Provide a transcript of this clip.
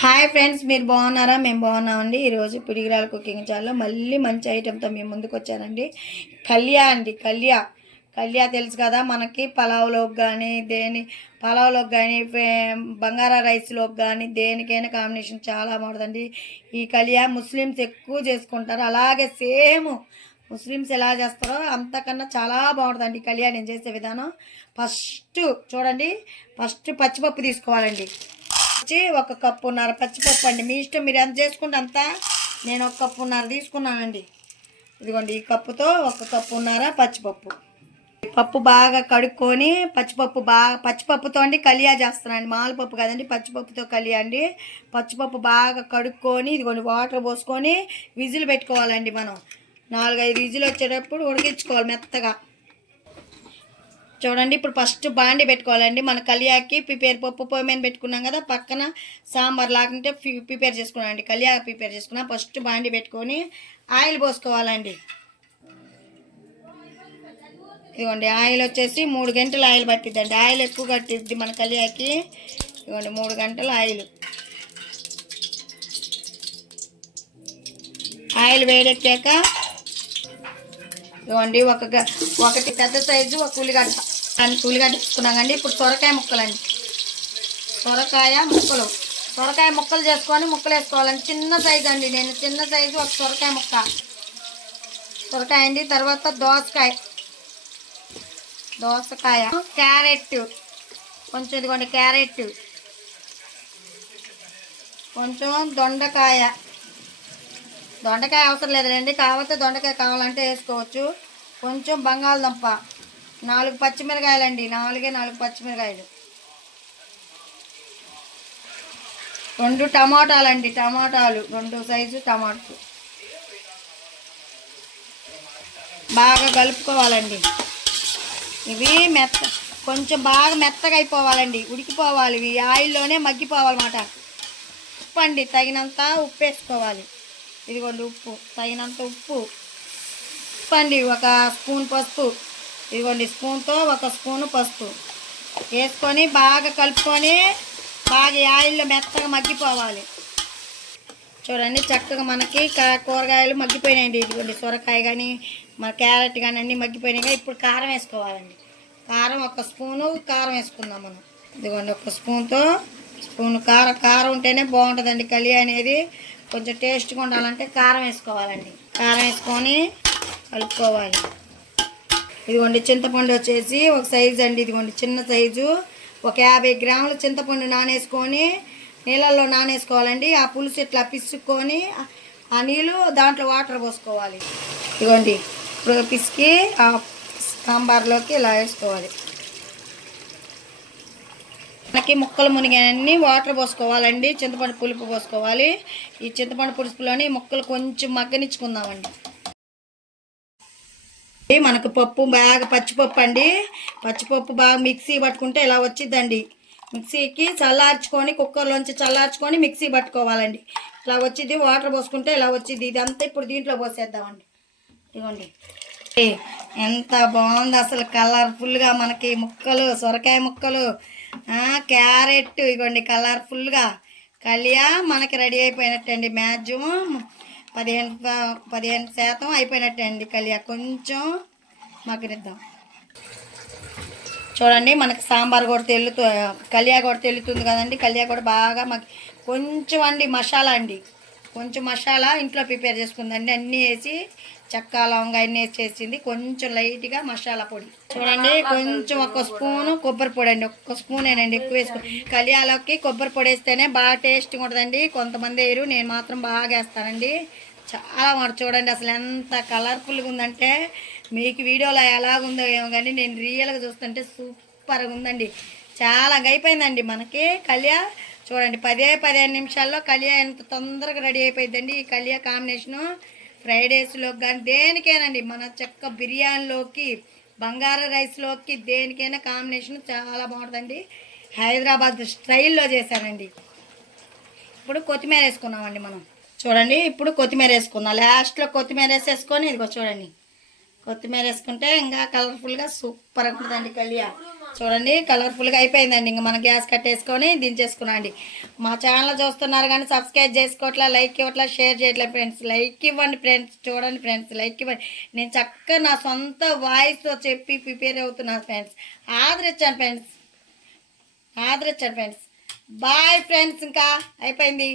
Hi friends మీరు బాగున్నారా? మేము బాగున్నామండి. ఈరోజు పిడిగిరాల కుకింగ్ ఛానల్లో మళ్ళీ మంచి ఐటెంతో మేము ముందుకు వచ్చానండి. కళ్యా అండి కళ్యా కళ్యా తెలుసు కదా మనకి పలావ్లోకి కానీ దేని పలావ్లోకి కానీ బంగారా రైస్లోకి కానీ దేనికైనా కాంబినేషన్ చాలా బాగుంటుందండి. ఈ కళ్యా ముస్లిమ్స్ ఎక్కువ చేసుకుంటారు. అలాగే సేమ్ ముస్లిమ్స్ ఎలా చేస్తారో అంతకన్నా చాలా బాగుంటుందండి కళ్యాణ్ నేను చేసే విధానం. ఫస్ట్ చూడండి ఫస్ట్ పచ్చిపప్పు తీసుకోవాలండి. వచ్చి ఒక కప్పున్నర పచ్చిపప్పు అండి. మీ ఇష్టం మీరు ఎంత చేసుకుంటే అంత నేను ఒక కప్పున్నర తీసుకున్నానండి. ఇదిగోండి ఈ కప్పుతో ఒక కప్పున్నర పచ్చిపప్పు. పప్పు బాగా కడుక్కొని పచ్చిపప్పు బాగా పచ్చిపప్పుతో అండి కలియా చేస్తున్నానండి. మాలపప్పు కదండి పచ్చిపప్పుతో కలియా అండి. పచ్చిపప్పు బాగా కడుక్కొని ఇదిగోండి వాటర్ పోసుకొని విజిల్ పెట్టుకోవాలండి మనం. నాలుగైదు విజిల్ వచ్చేటప్పుడు ఉడికించుకోవాలి మెత్తగా. చూడండి ఇప్పుడు ఫస్ట్ బాండి పెట్టుకోవాలండి. మన కలియాకి ప్రిపేర్ పప్పు పొయ్యి పెట్టుకున్నాం కదా పక్కన సాంబార్ లాగంటే ప్రిపేర్ చేసుకున్నాం అండి కలియా ప్రిపేర్ చేసుకున్నాం. ఫస్ట్ బాండి పెట్టుకొని ఆయిల్ పోసుకోవాలండి. ఇదిగోండి ఆయిల్ వచ్చేసి మూడు గంటలు ఆయిల్ పట్టిద్దండి. ఆయిల్ ఎక్కువ కట్టిద్ది మన కలియాకి. ఇదిగోండి మూడు గంటలు ఆయిల్. ఆయిల్ వేడెక్కాక ఇవ్వండి ఒక గ- ఒకటి పెద్ద సైజు ఒక ఉల్లిగడ్డ. ఉల్లిగడ్డ తీసుకున్నామండి ఇప్పుడు సొరకాయ ముక్కలండి. సొరకాయ ముక్కలు. సొరకాయ ముక్కలు చేసుకొని ముక్కలు వేసుకోవాలండి. చిన్న సైజు అండి నేను. చిన్న సైజు ఒక సొరకాయ ముక్క. సొరకాయ అండి. తర్వాత దోసకాయ. దోసకాయ. క్యారెట్. కొంచెం ఇదిగోండి క్యారెట్. కొంచెం దొండకాయ. దొండకాయ అవసరం లేదులేండి. కాకపోతే దొండకాయ కావాలంటే వేసుకోవచ్చు. కొంచెం బంగాళదుంప. నాలుగు పచ్చిమిరకాయలండి. నాలుగే నాలుగు పచ్చిమిరకాయలు. రెండు టమాటాలండి. టమాటాలు. రెండు సైజు టమాటాలు. బాగా కలుపుకోవాలండి. ఇవి మెత్త కొంచెం బాగా మెత్తగా అయిపోవాలండి. ఉడికిపోవాలి. ఇవి ఆయిల్లోనే మగ్గిపోవాలన్నమాట. ఉప్పు అండి తగినంత ఉప్పు వేసుకోవాలి ఇదిగోండి ఉప్పు తగినంత ఉప్పు. ఉప్పు అండి ఒక స్పూన్ పసుపు. ఇదిగోండి స్పూన్తో ఒక స్పూను పసుపు. వేసుకొని బాగా కలుపుకొని బాగా ఆయిల్లో మెత్తగా మగ్గిపోవాలి. చూడండి చక్కగా మనకి కా- కూరగాయలు మగ్గిపోయినాయండి. ఇదిగోండి సొరకాయ కానీ మన క్యారెట్ కానీ అన్నీ మగ్గిపోయినాయి ఇప్పుడు కారం వేసుకోవాలండి. కారం ఒక స్పూను కారం వేసుకుందాం మనం. ఇదిగోండి ఒక స్పూన్తో స్పూన్ కారం కారం ఉంటేనే బాగుంటుందండి. కలి అనేది కొంచెం టేస్ట్గా ఉండాలంటే కారం వేసుకోవాలండి. కారం వేసుకొని కలుపుకోవాలి. ఇదిగోండి చింతపండు వచ్చేసి ఒక సైజు అండి. ఇదిగోండి చిన్న సైజు ఒక యాభై గ్రాముల చింతపండు నానేసుకొని నీళ్ళల్లో నానేసుకోవాలండి. ఆ పులుసు ఇట్లా పిసుక్కొని ఆ నీళ్ళు దాంట్లో వాటర్ పోసుకోవాలి. ఇదిగోండి ఇప్పుడు పిసికి ఆ సాంబార్లోకి ఇలా వేసుకోవాలి. మనకి ముక్కలు మునిగాయన్ని వాటర్ పోసుకోవాలండి చింతపండు పులుపు పోసుకోవాలి. ఈ చింతపండు పులుపులోని ముక్కలు కొంచెం మగ్గనిచ్చుకుందామండి. మనకు పప్పు బాగా పచ్చిపప్పు అండి. పచ్చిపప్పు బాగా మిక్సీ పట్టుకుంటే ఇలా వచ్చిద్దండి? మిక్సీకి చల్లార్చుకొని కుక్కర్లోంచి చల్లార్చుకొని మిక్సీ పట్టుకోవాలండి. ఇలా వచ్చింది వాటర్ పోసుకుంటే ఇలా వచ్చింది ఇదంతా ఇప్పుడు దీంట్లో పోసేద్దామండి. ఇదిగోండి. ఏ, ఎంత బాగుంది అసలు కలర్ఫుల్గా మనకి ముక్కలు సొరకాయ ముక్కలు. క్యారెట్ ఇగోండి కలర్ఫుల్గా. కలియా మనకి రెడీ అయిపోయినట్టండి. మ్యాక్సిమం పదిహేను పదిహేను శాతం అయిపోయినట్టండి కలియా కొంచెం మగ్గనిద్దాం. చూడండి మనకు సాంబార్ కూడా తెల్లుతూ కలియా కూడా తెల్లుతుంది కదండి. కలియా కూడా బాగా మాకు కొంచెం అండి మసాలా అండి. కొంచెం మసాలా ఇంట్లో ప్రిపేర్ చేసుకుందండి అన్నీ వేసి చెక్క లవంగా అన్నీ వేసి చేసింది కొంచెం లైట్గా మసాలా పొడి. చూడండి కొంచెం ఒక స్పూను కొబ్బరి పొడి అండి. ఒక్క స్పూనేనండి ఎక్కువ వేసుకో. కలియాలోకి కొబ్బరి పొడి వేస్తేనే బాగా టేస్ట్గా ఉంటుందండి. కొంతమంది వేయరు నేను మాత్రం బాగా వేస్తానండి. చాలా మాట చూడండి అసలు ఎంత కలర్ఫుల్గా ఉందంటే మీకు వీడియోలో ఎలాగుందో ఏమో కానీ నేను రియల్గా చూస్తుంటే సూపర్గా ఉందండి. చాలా అయిపోయిందండి మనకి. కళ్యాణ్ చూడండి పదే పదిహేను నిమిషాల్లో కళ్యా ఎంత తొందరగా రెడీ అయిపోయిందండి ఈ కళ్యా కాంబినేషను ఫ్రైడ్ రైస్లోకి కానీ దేనికేనండి మన చెక్క బిర్యానీలోకి బంగారు రైస్లోకి దేనికైనా కాంబినేషన్ చాలా బాగుంటుందండి. హైదరాబాద్ స్టైల్లో చేశానండి ఇప్పుడు కొత్తిమీర వేసుకున్నామండి మనం. చూడండి ఇప్పుడు కొత్తిమీర వేసుకుందాం. లాస్ట్లో కొత్తిమీర వేసేసుకొని ఇదిగో చూడండి. కొత్తిమీర వేసుకుంటే ఇంకా కలర్ఫుల్గా సూపర్ ఉంటుందండి కళ్యాణ్ చూడండి కలర్ఫుల్గా అయిపోయిందండి. ఇంకా మనం గ్యాస్ కట్టేసుకొని దించేసుకున్నాండి మా ఛానల్ చూస్తున్నారు కానీ సబ్స్క్రైబ్ చేసుకోవట్లే లైక్ ఇవ్వట్లే షేర్ చేయట్లే ఫ్రెండ్స్ లైక్ ఇవ్వండి ఫ్రెండ్స్ చూడండి ఫ్రెండ్స్ లైక్ ఇవ్వండి. నేను చక్కగా నా సొంత వాయిస్తో చెప్పి ప్రిపేర్ అవుతున్నాను ఫ్రెండ్స్ ఆదరించాను ఫ్రెండ్స్ ఆదరించాను ఫ్రెండ్స్ బాయ్ ఫ్రెండ్స్ ఇంకా. అయిపోయింది.